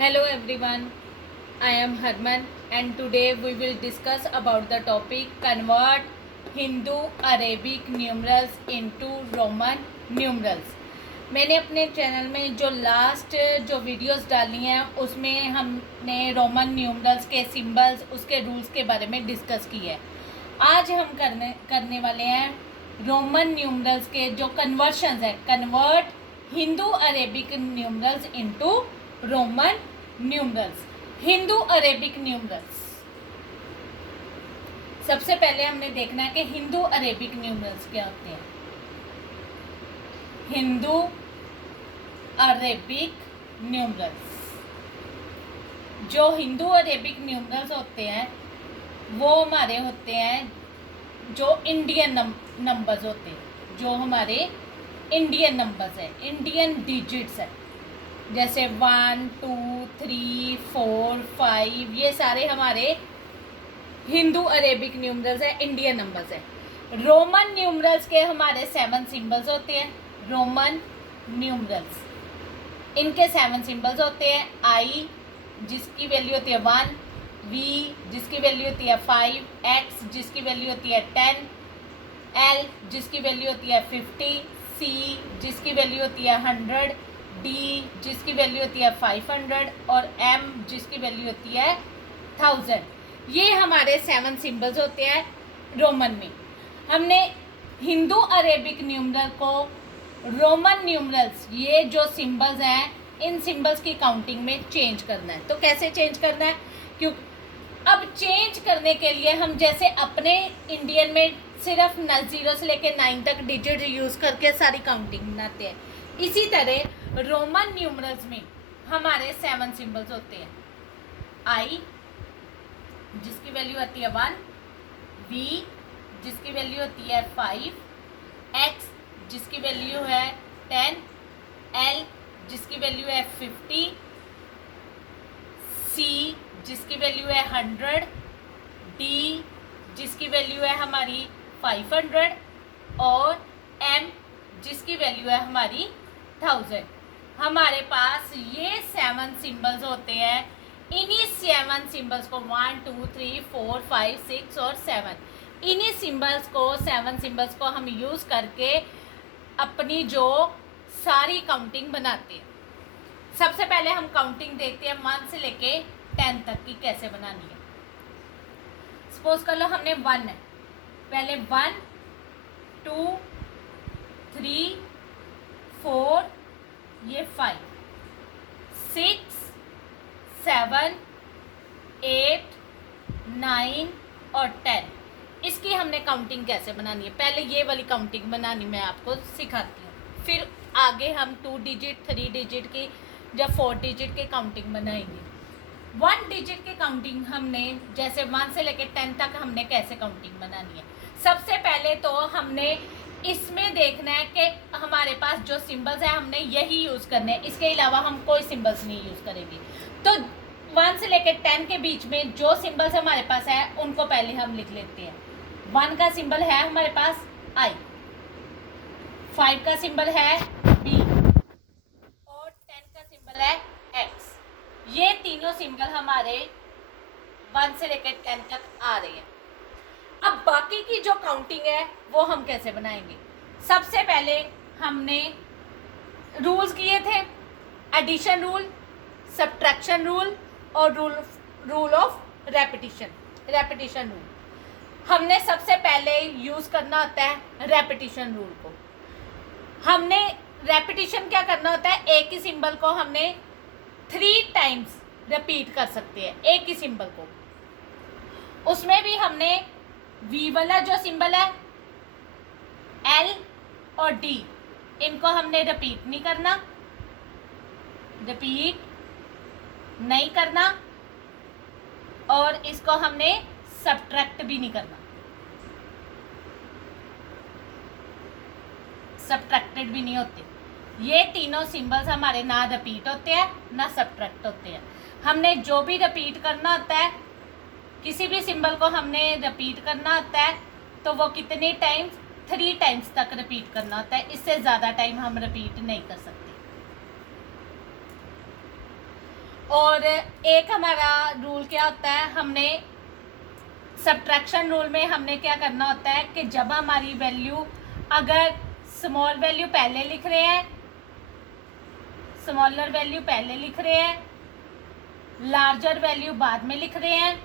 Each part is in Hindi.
Hello everyone, I am Harman and today we will discuss about the topic convert Hindu Arabic numerals into Roman numerals। मैंने अपने चैनल में जो वीडियोस डाली हैं उसमें हमने रोमन न्यूमरल्स के सिंबल्स उसके रूल्स के बारे में डिस्कस की है। आज हम करने वाले हैं रोमन न्यूमरल्स के जो कन्वर्शंस है, convert Hindu Arabic numerals into Roman numerals. Hindu Arabic numerals, सबसे पहले हमने देखना है कि हिंदू अरेबिक न्यूमरल्स क्या होते हैं। हिंदू अरेबिक न्यूमरल्स, जो हिंदू अरेबिक न्यूमरल्स होते हैं वो हमारे होते हैं जो इंडियन नंबर्स होते हैं, जो हमारे इंडियन नंबर्स है, इंडियन डिजिट्स है, जैसे 1 2 3 4 5, ये सारे हमारे हिंदू अरेबिक न्यूमरल्स है, इंडियन नंबर्स है। रोमन न्यूमरल्स के हमारे 7 सिंबल्स होते हैं। रोमन न्यूमरल्स, इनके 7 सिंबल्स होते हैं। आई जिसकी वैल्यू होती है 1, वी जिसकी वैल्यू होती है 5, एक्स जिसकी वैल्यू होती है 10, एल जिसकी वैल्यू होती है 50, सी जिसकी वैल्यू होती है 100, डी जिसकी वैल्यू होती है 500 और एम जिसकी वैल्यू होती है 1000। ये हमारे 7 सिंबल्स होते हैं रोमन में। हमने हिंदू अरेबिक न्यूमरल को रोमन न्यूमरल्स, ये जो सिंबल्स हैं, इन सिंबल्स की काउंटिंग में चेंज करना है। तो कैसे चेंज करना है? क्योंकि अब चेंज करने के लिए हम जैसे अपने इंडियन में सिर्फ 0 से लेकर 9 तक डिजिट यूज़ करके सारी काउंटिंग बनाते हैं, इसी तरह रोमन न्यूमरल्स में हमारे 7 सिंबल्स होते हैं। आई जिसकी वैल्यू आती है 1, वी जिसकी वैल्यू होती है 5, एक्स जिसकी वैल्यू है 10, एल जिसकी वैल्यू है 50, सी जिसकी वैल्यू है 100, डी जिसकी वैल्यू है हमारी 500 और एम जिसकी वैल्यू है हमारी 1000। हमारे पास ये 7 सिंबल्स होते हैं। इन्हीं 7 सिंबल्स को 1 2 3 4 5 6 और 7, इन्हीं सिंबल्स को 7 सिंबल्स को हम यूज़ करके अपनी जो सारी काउंटिंग बनाते हैं। सबसे पहले हम काउंटिंग देखते हैं 1 से लेके 10 तक की कैसे बनानी है। सपोज कर लो हमने 1 है, पहले 1 2 3 4, ये 5 6 7 8 9 और 10। इसकी हमने काउंटिंग कैसे बनानी है, पहले ये वाली काउंटिंग बनानी मैं आपको सिखाती हूँ, फिर आगे हम 2 डिजिट 3 डिजिट की या 4 डिजिट की काउंटिंग बनाएंगे। 1 डिजिट की काउंटिंग हमने जैसे 1 से लेकर 10 तक हमने कैसे काउंटिंग बनानी है। सबसे पहले तो हमने इसमें देखना है कि हमारे पास जो सिंबल्स हैं हमने यही यूज़ करने हैं, इसके अलावा हम कोई सिंबल्स नहीं यूज़ करेंगे। तो 1 से लेकर 10 के बीच में जो सिंबल्स हमारे पास है उनको पहले हम लिख लेते हैं। 1 का सिंबल है हमारे पास आई, 5 का सिंबल है बी और 10 का सिंबल है एक्स। ये तीनों सिंबल हमारे 1 से लेकर 10 तक आ रहे हैं। अब बाकी की जो काउंटिंग है वो हम कैसे बनाएंगे। सबसे पहले हमने रूल्स किए थे, एडिशन रूल, सब्ट्रैक्शन रूल और रूल ऑफ रेपिटिशन रूल। हमने सबसे पहले यूज़ करना होता है रेपिटिशन रूल को। हमने रेपिटिशन क्या करना होता है, एक ही सिंबल को हमने 3 टाइम्स रिपीट कर सकते हैं, एक ही सिंबल को। उसमें भी हमने वी वाला जो सिंबल है, एल और डी, इनको हमने रिपीट नहीं करना और इसको हमने सब्ट्रैक्ट भी नहीं करना, सब्ट्रैक्टेड भी नहीं होते। ये तीनों सिंबल्स हमारे ना रिपीट होते हैं ना सब्ट्रैक्ट होते हैं। हमने जो भी रिपीट करना होता है, किसी भी सिंबल को हमने रिपीट करना होता है तो वो कितने टाइम्स, 3 टाइम्स तक रिपीट करना होता है, इससे ज़्यादा टाइम हम रिपीट नहीं कर सकते। और एक हमारा रूल क्या होता है, हमने सब्ट्रैक्शन रूल में हमने क्या करना होता है कि जब हमारी वैल्यू, अगर स्मॉल वैल्यू पहले लिख रहे हैं, स्मॉलर वैल्यू पहले लिख रहे हैं, लार्जर वैल्यू बाद में लिख रहे हैं,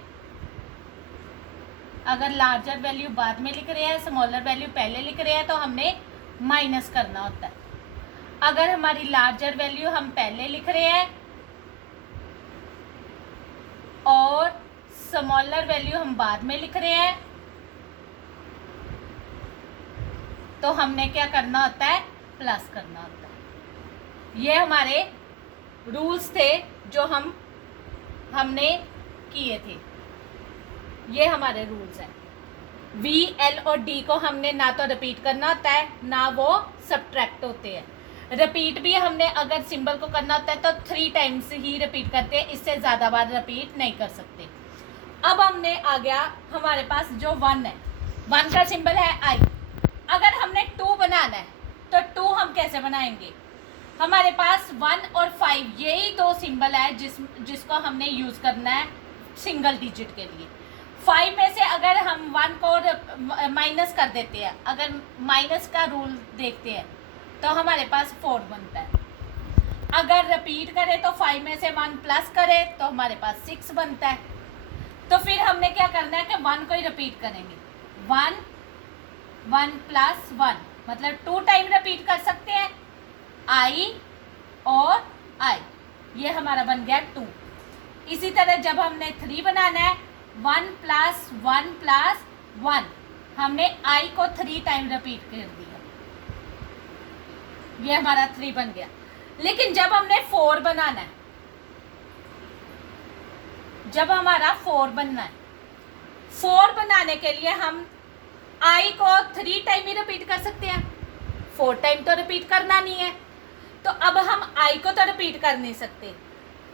अगर लार्जर वैल्यू बाद में लिख रहे हैं, स्मॉलर वैल्यू पहले लिख रहे हैं, तो हमने माइनस करना होता है। अगर हमारी लार्जर वैल्यू हम पहले लिख रहे हैं और स्मॉलर वैल्यू हम बाद में लिख रहे हैं, तो हमने क्या करना होता है, प्लस करना होता है। ये हमारे रूल्स थे जो हमने किए थे, ये हमारे रूल्स हैं। वी, एल और डी को हमने ना तो रिपीट करना होता है, ना वो सब्ट्रैक्ट होते हैं। रिपीट भी हमने अगर सिंबल को करना होता है तो 3 टाइम्स ही रिपीट करते हैं, इससे ज़्यादा बार रिपीट नहीं कर सकते। अब हमने आ गया हमारे पास जो 1 है, 1 का सिंबल है आई। अगर हमने 2 बनाना है तो 2 हम कैसे बनाएंगे, हमारे पास 1 और 5 यही 2 सिंबल है जिसको हमने यूज़ करना है सिंगल डिजिट के लिए। 5 में से अगर हम 1 को माइनस कर देते हैं, अगर माइनस का रूल देखते हैं तो हमारे पास 4 बनता है। अगर रिपीट करें तो 5 में से 1 प्लस करें तो हमारे पास 6 बनता है। तो फिर हमने क्या करना है कि 1 को ही रिपीट करेंगे, 1 प्लस 1 मतलब 2 टाइम रिपीट कर सकते हैं, आई और आई, ये हमारा बन गया 2। इसी तरह जब हमने 3 बनाना है, 1 प्लस 1 प्लस 1, हमने आई को 3 टाइम रिपीट कर दिया, ये हमारा 3 बन गया। लेकिन जब हमने 4 बनाना है, जब हमारा 4 बनना है, 4 बनाने के लिए हम आई को 3 टाइम ही रिपीट कर सकते हैं, 4 टाइम तो रिपीट करना नहीं है। तो अब हम आई को तो रिपीट कर नहीं सकते,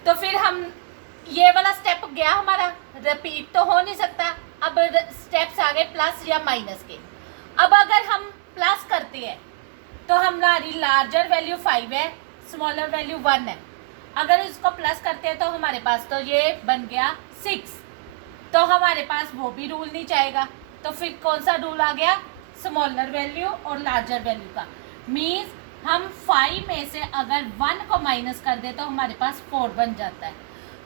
तो फिर हम ये वाला स्टेप गया हमारा, रिपीट तो हो नहीं सकता। अब स्टेप्स आ गए प्लस या माइनस के। अब अगर हम प्लस करते हैं तो हमारी लार्जर वैल्यू 5 है, स्मॉलर वैल्यू 1 है। अगर इसको प्लस करते हैं तो हमारे पास तो ये बन गया 6, तो हमारे पास वो भी रूल नहीं जाएगा। तो फिर कौन सा रूल आ गया, स्मॉलर वैल्यू और लार्जर वैल्यू का। मीन्स हम 5 में से अगर 1 को माइनस कर दे तो हमारे पास 4 बन जाता है।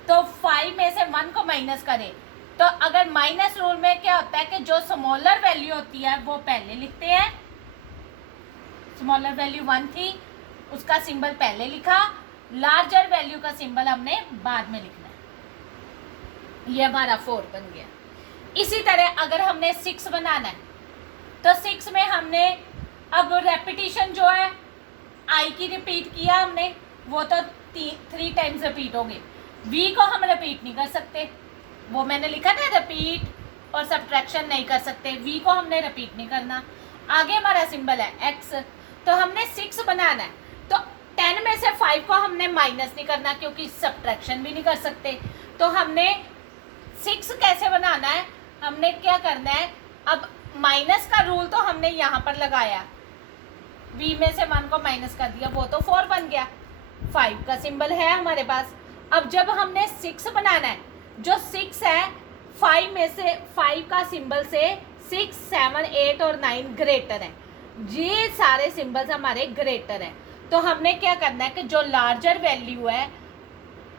तो 5 में से 1 को माइनस करें तो अगर माइनस रूल में क्या होता है कि जो स्मॉलर वैल्यू होती है वो पहले लिखते हैं, स्मॉलर वैल्यू 1 थी उसका सिंबल पहले लिखा, लार्जर वैल्यू का सिंबल हमने बाद में लिखना है, ये हमारा 4 बन गया। इसी तरह अगर हमने 6 बनाना है तो 6 में हमने अब रेपिटेशन जो है आई की रिपीट किया हमने, वो तो 3 टाइम्स रिपीट होंगे। वी को हम रिपीट नहीं कर सकते, वो मैंने लिखा ना रिपीट और सब्ट्रैक्शन नहीं कर सकते, वी को हमने रिपीट नहीं करना। आगे हमारा सिंबल है एक्स, तो हमने 6 बनाना है तो 10 में से 5 को हमने माइनस नहीं करना क्योंकि सब्ट्रैक्शन भी नहीं कर सकते। तो हमने 6 कैसे बनाना है, हमने क्या करना है, अब माइनस का रूल तो हमने यहाँ पर लगाया, v में से 1 को माइनस कर दिया, वो तो 4 बन गया। 5 का सिंबल है हमारे पास। अब जब हमने 6 बनाना है, जो 6 है 5 में से 5 का सिंबल से 6, 7, 8 और 9 ग्रेटर हैं, ये सारे सिंबल्स हमारे ग्रेटर हैं। तो हमने क्या करना है कि जो लार्जर वैल्यू है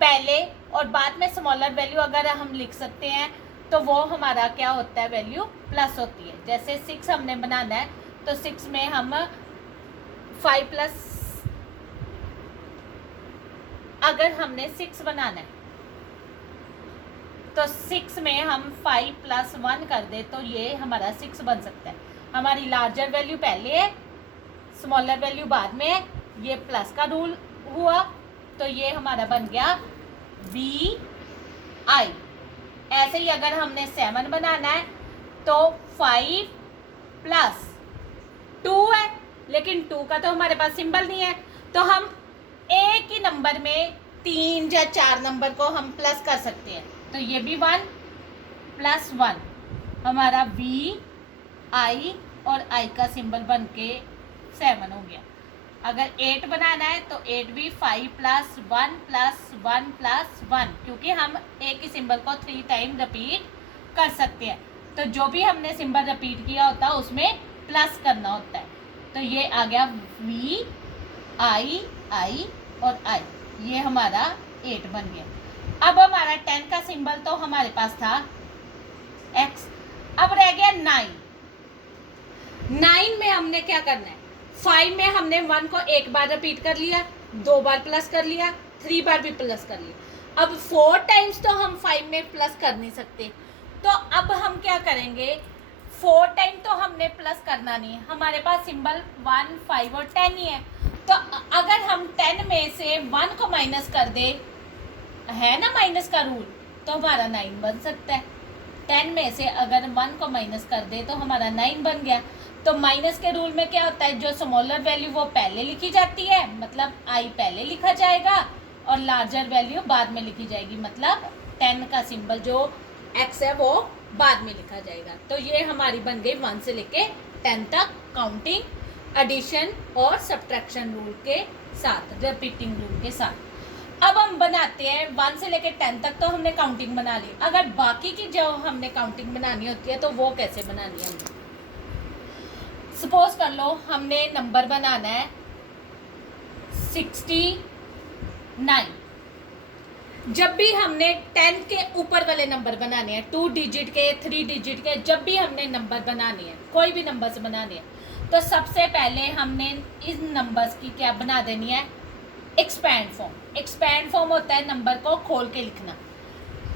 पहले और बाद में स्मॉलर वैल्यू अगर हम लिख सकते हैं तो वो हमारा क्या होता है, वैल्यू प्लस होती है। जैसे 6 हमने बनाना है तो 6 में हम 5 प्लस, अगर हमने 6 बनाना है तो 6 में हम 5 प्लस 1 कर दे तो ये हमारा 6 बन सकता है। हमारी लार्जर वैल्यू पहले है, स्मॉलर वैल्यू बाद में है, ये प्लस का रूल हुआ तो ये हमारा बन गया वी आई। ऐसे ही अगर हमने 7 बनाना है तो 5 प्लस 2 है, लेकिन 2 का तो हमारे पास सिंबल नहीं है, तो हम एक ही नंबर में 3 या 4 नंबर को हम प्लस कर सकते हैं। तो ये भी 1 प्लस 1 हमारा वी आई और आई का सिंबल बन के 7 हो गया। अगर 8 बनाना है तो 8 भी 5 प्लस 1 प्लस 1 प्लस 1, क्योंकि हम एक ही सिंबल को 3 टाइम रिपीट कर सकते हैं। तो जो भी हमने सिंबल रिपीट किया होता है उसमें प्लस करना होता है। तो ये आ गया V I I और I, ये हमारा 8 बन गया। अब हमारा 10 का सिंबल तो हमारे पास था X। अब रह गया 9। 9 में हमने क्या करना है, 5 में हमने 1 को एक बार रिपीट कर लिया, 2 बार प्लस कर लिया, 3 बार भी प्लस कर लिया। अब 4 टाइम्स तो हम 5 में प्लस कर नहीं सकते, तो अब हम क्या करेंगे, 4 टाइम तो हमने प्लस करना नहीं है, हमारे पास सिंबल 1, 5 और 10 ही है। तो अगर हम 10 में से 1 को माइनस कर दे, है ना माइनस का रूल, तो हमारा 9 बन सकता है। 10 में से अगर 1 को माइनस कर दे तो हमारा 9 बन गया। तो माइनस के रूल में क्या होता है, जो स्मॉलर वैल्यू वो पहले लिखी जाती है, मतलब I पहले लिखा जाएगा और लार्जर वैल्यू बाद में लिखी जाएगी, मतलब 10 का सिंबल जो X है वो बाद में लिखा जाएगा। तो ये हमारी बन गई 1 से लेके 10 तक काउंटिंग, एडिशन और सब्ट्रैक्शन रूल के साथ, रिपीटिंग रूल के साथ। अब हम बनाते हैं 1 से लेके 10 तक, तो हमने काउंटिंग बना ली। अगर बाकी की जो हमने काउंटिंग बनानी होती है तो वो कैसे बनानी है हमने, सपोज कर लो हमने नंबर बनाना है 69। जब भी हमने 10 के ऊपर वाले नंबर बनाने हैं, 2 डिजिट के, 3 डिजिट के, जब भी हमने नंबर बनाने हैं, कोई भी नंबर से बनाने हैं, तो सबसे पहले हमने इन नंबर्स की क्या बना देनी है, एक्सपैंड फॉर्म। एक्सपैंड फॉर्म होता है नंबर को खोल के लिखना।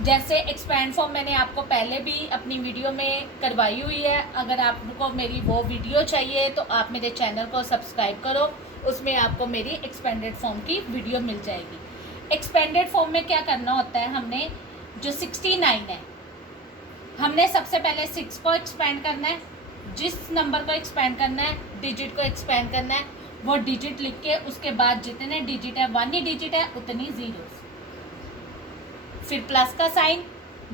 जैसे एक्सपैंड फॉर्म मैंने आपको पहले भी अपनी वीडियो में करवाई हुई है, अगर आपको मेरी वो वीडियो चाहिए तो आप मेरे चैनल को सब्सक्राइब करो, उसमें आपको मेरी एक्सपेंडेड फॉर्म की वीडियो मिल जाएगी। एक्सपेंडेड फॉर्म में क्या करना होता है, हमने जो 69 है, हमने सबसे पहले 6 को एक्सपेंड करना है, जिस नंबर को एक्सपेंड करना है, डिजिट को एक्सपेंड करना है, वो डिजिट लिख के उसके बाद जितने डिजिट है, 1 ही डिजिट है, उतनी जीरोस, फिर प्लस का साइन,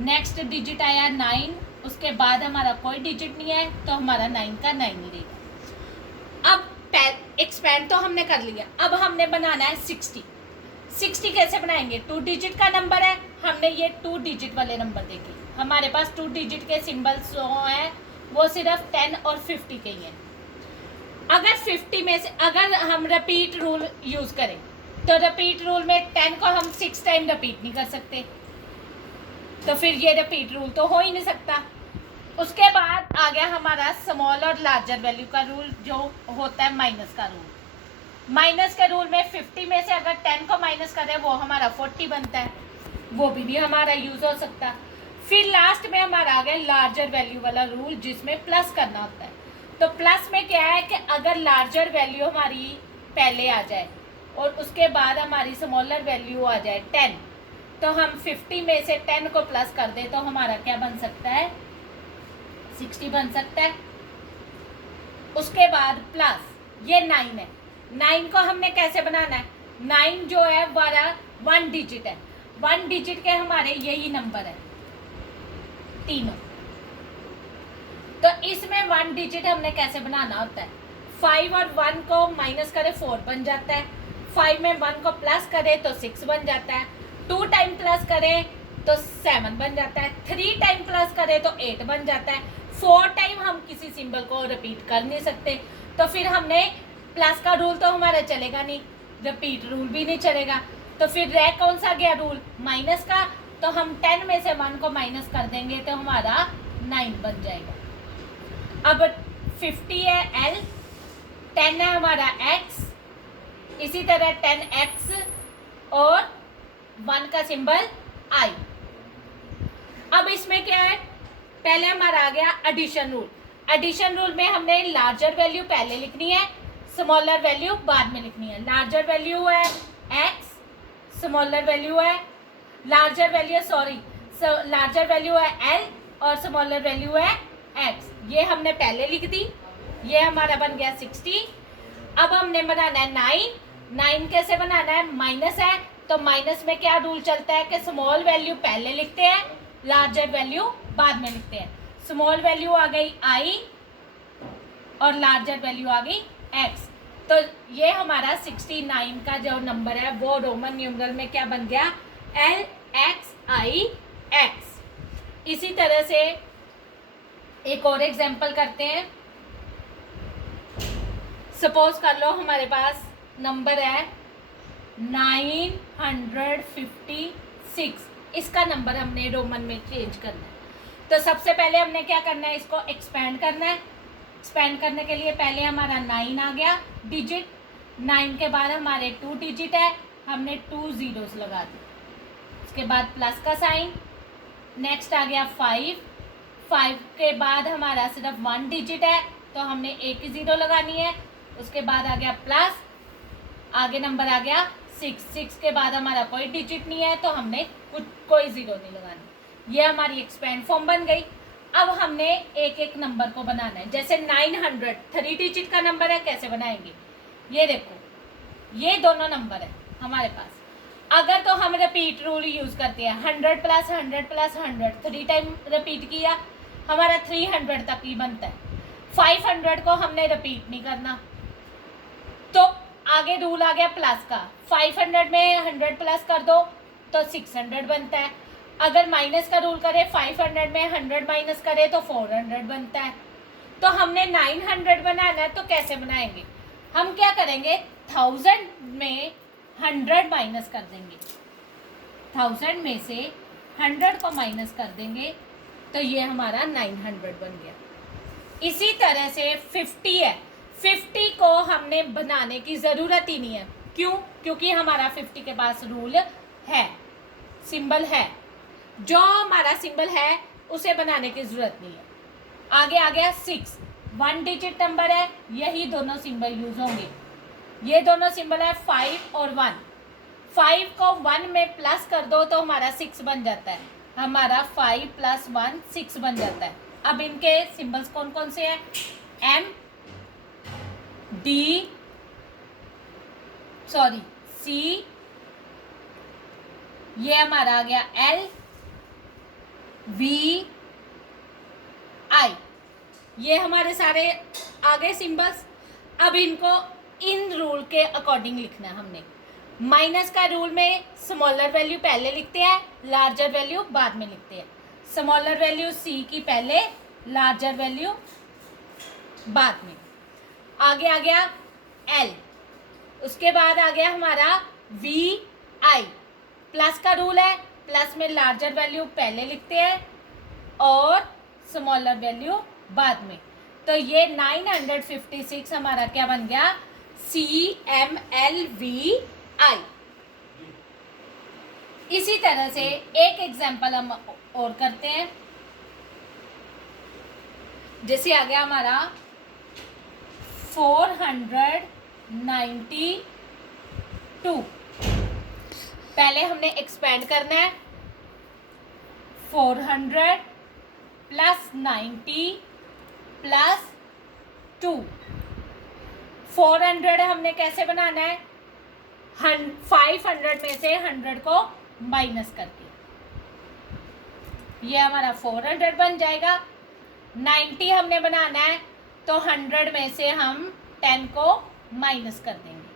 नेक्स्ट डिजिट आया 9, उसके बाद हमारा कोई डिजिट नहीं है तो हमारा 9 का 9 ही रहेगा। अब एक्सपेंड तो हमने कर लिया, अब हमने बनाना है 60। 60 कैसे बनाएंगे, 2 डिजिट का नंबर है, हमने ये 2 डिजिट वाले नंबर देखे, हमारे पास 2 डिजिट के सिंबल्स जो हैं वो सिर्फ 10 और 50 के ही हैं। अगर 50 में से अगर हम रिपीट रूल यूज करें तो रिपीट रूल में 10 को हम 6 टाइम रिपीट नहीं कर सकते, तो फिर ये रिपीट रूल तो हो ही नहीं सकता। उसके बाद आ गया हमारा स्मॉल और लार्जर वैल्यू का रूल, जो होता है माइनस का रूल। माइनस के रूल में 50 में से अगर 10 को माइनस करें वो हमारा 40 बनता है, वो भी नहीं हमारा यूज हो सकता। फिर लास्ट में हमारा आ गया लार्जर वैल्यू वाला रूल, जिसमें प्लस करना होता है। तो प्लस में क्या है कि अगर लार्जर वैल्यू हमारी पहले आ जाए और उसके बाद हमारी स्मॉलर वैल्यू आ जाए 10, तो हम 50 में से 10 को प्लस कर दें तो हमारा क्या बन सकता है, 60 बन सकता है। उसके बाद प्लस ये 9 है, 9 को हमने कैसे बनाना है, 9 जो है हमारा 1 डिजिट है, 1 डिजिट के हमारे यही नंबर है तीनों। तो इसमें 1 डिजिट हमने कैसे बनाना होता है, 5 और 1 को माइनस करें 4 बन जाता है, 5 में 1 को प्लस करें तो 6 बन जाता है, 2 टाइम प्लस करें तो 7 बन जाता है, 3 टाइम प्लस करें तो 8 बन जाता है, 4 टाइम हम किसी सिंबल को रिपीट कर नहीं सकते, तो फिर हमने प्लस का रूल तो हमारा चलेगा नहीं, रिपीट रूल भी नहीं चलेगा, तो फिर रह कौन सा गया रूल, माइनस का। तो हम 10 में से 1 को माइनस कर देंगे तो हमारा 9 बन जाएगा। अब 50 है L, 10 है हमारा X, इसी तरह 10X और 1 का सिंबल I। अब इसमें क्या है, पहले हमारा आ गया एडिशन रूल। एडिशन रूल में हमने लार्जर वैल्यू पहले लिखनी है, स्मॉलर वैल्यू बाद में लिखनी है। लार्जर वैल्यू है X, स्मॉलर वैल्यू है लार्जर वैल्यू है L और स्मॉलर वैल्यू है X। ये हमने पहले लिख दी, ये हमारा बन गया 60। अब हमने बनाना है 9। 9 कैसे बनाना है, माइनस है तो माइनस में क्या रूल चलता है कि स्मॉल वैल्यू पहले लिखते हैं, लार्जर वैल्यू बाद में लिखते हैं। स्मॉल वैल्यू आ गई I और लार्जर वैल्यू आ गई X। तो ये हमारा 69 का जो नंबर है वो रोमन न्यूमरल में क्या बन गया, LXIX। इसी तरह से एक और एग्जांपल करते हैं। सपोज कर लो हमारे पास नंबर है 956, इसका नंबर हमने रोमन में चेंज करना है। तो सबसे पहले हमने क्या करना है, इसको एक्सपेंड करना है। एक्सपेंड करने के लिए पहले हमारा 9 आ गया डिजिट, 9 के बाद हमारे 2 डिजिट है, हमने 2 ज़ीरोस लगा दी। उसके बाद प्लस का साइन, नेक्स्ट आ गया 5, 5 के बाद हमारा सिर्फ 1 डिजिट है तो हमने एक ही ज़ीरो लगानी है। उसके बाद आ गया प्लस, आगे नंबर आ गया 6, 6 के बाद हमारा कोई डिजिट नहीं है तो हमने कोई ज़ीरो नहीं लगानी। ये हमारी एक्सपेंड फॉर्म बन गई। अब हमने एक एक नंबर को बनाना है। जैसे 900 3 डिजिट का नंबर है, कैसे बनाएंगे, ये देखो, ये दोनों नंबर है हमारे पास। अगर तो हम रिपीट रूल यूज़ करते हैं, 100 प्लस 100 प्लस 100, 3 टाइम रिपीट किया, हमारा 300 तक ही बनता है। 500 को हमने रिपीट नहीं करना, तो आगे रूल आ गया प्लस का। 500 में 100 प्लस कर दो तो 600 बनता है। अगर माइनस का रूल करे, 500 में 100 माइनस करे तो 400 बनता है। तो हमने 900 बनाना है, तो कैसे बनाएंगे, हम क्या करेंगे, 1000 में 100 माइनस कर देंगे, 1000 में से 100 को माइनस कर देंगे तो ये हमारा 900 बन गया। इसी तरह से 50 है, 50 को हमने बनाने की ज़रूरत ही नहीं है। क्यों, क्योंकि हमारा 50 के पास रूल है, सिंबल है, जो हमारा सिंबल है उसे बनाने की ज़रूरत नहीं है। आगे आ गया 6, 1 डिजिट नंबर है, यही दोनों सिंबल यूज़ होंगे। ये दोनों सिंबल है 5 और 1। 5 को 1 में प्लस कर दो तो हमारा 6 बन जाता है, हमारा 5 + 1 6 बन जाता है। अब इनके सिंबल्स कौन कौन से हैं, C, ये हमारा आ गया L, V, I, ये हमारे सारे आ गए सिंबल्स। अब इनको इन रूल के अकॉर्डिंग लिखना है हमने। माइनस का रूल में स्मॉलर वैल्यू पहले लिखते हैं, लार्जर वैल्यू बाद में लिखते हैं। स्मॉलर वैल्यू C की पहले, लार्जर वैल्यू बाद में। आगे आ गया L, उसके बाद आ गया हमारा VI। प्लस का रूल है, प्लस में लार्जर वैल्यू पहले लिखते हैं और स्मॉलर वैल्यू बाद में। तो ये 956 हमारा क्या बन गया, CMLVI। इसी तरह से एक एग्जाम्पल हम और करते हैं। जैसे आ गया हमारा 492, पहले हमने एक्सपेंड करना है। 400 + 90 + 2, 400 हमने कैसे बनाना है, 500 में से 100 को माइनस करके, ये हमारा 400 बन जाएगा। 90 हमने बनाना है तो 100 में से हम 10 को माइनस कर देंगे।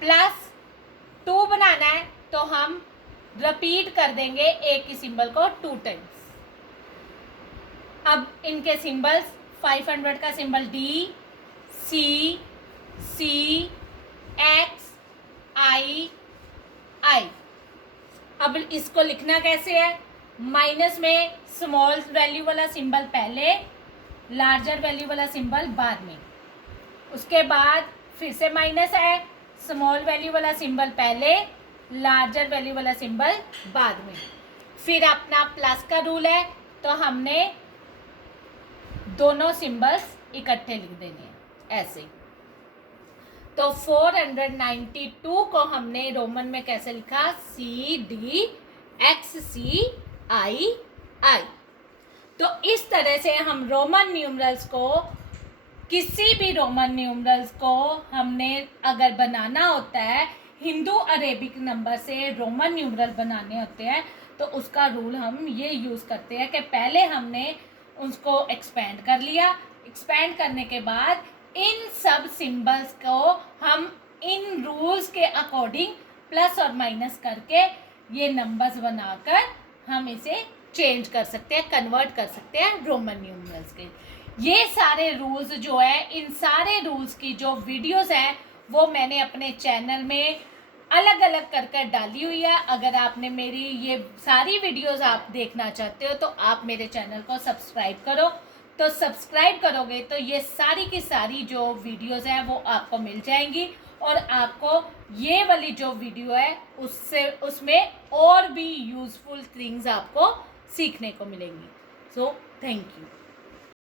प्लस 2 बनाना है तो हम रिपीट कर देंगे एक ही सिंबल को 2 टाइम्स। अब इनके सिंबल्स, 500 का symbol D, C, C, X, I, I। अब इसको लिखना कैसे है, माइनस में स्मॉल वैल्यू वाला सिंबल पहले, लार्जर वैल्यू वाला सिंबल बाद में। उसके बाद फिर से माइनस है, स्मॉल वैल्यू वाला सिंबल पहले, लार्जर वैल्यू वाला सिंबल बाद में। फिर अपना प्लस का रूल है तो हमने दोनों सिंबल्स इकट्ठे लिख देने हैं ऐसे। तो 492 को हमने रोमन में कैसे लिखा, CDXCII। तो इस तरह से हम रोमन न्यूमरल्स को, किसी भी रोमन न्यूमरल्स को हमने अगर बनाना होता है, हिंदू अरेबिक नंबर से रोमन न्यूमरल बनाने होते हैं, तो उसका रूल हम ये यूज़ करते हैं कि पहले हमने उसको एक्सपेंड कर लिया, एक्सपेंड करने के बाद इन सब सिंबल्स को हम इन रूल्स के अकॉर्डिंग प्लस और माइनस करके ये नंबर्स बनाकर हम इसे चेंज कर सकते हैं, कन्वर्ट कर सकते हैं रोमन न्यूमरल्स के। ये सारे रूल्स जो है, इन सारे रूल्स की जो वीडियोस हैं वो मैंने अपने चैनल में अलग अलग कर कर डाली हुई है। अगर आपने मेरी ये सारी वीडियोस आप देखना चाहते हो तो आप मेरे चैनल को सब्सक्राइब करो। तो सब्सक्राइब करोगे तो ये सारी की सारी जो वीडियोस हैं वो आपको मिल जाएंगी और आपको ये वाली जो वीडियो है उसमें और भी यूज़फुल थिंग्स आपको सीखने को मिलेंगी। So thank you.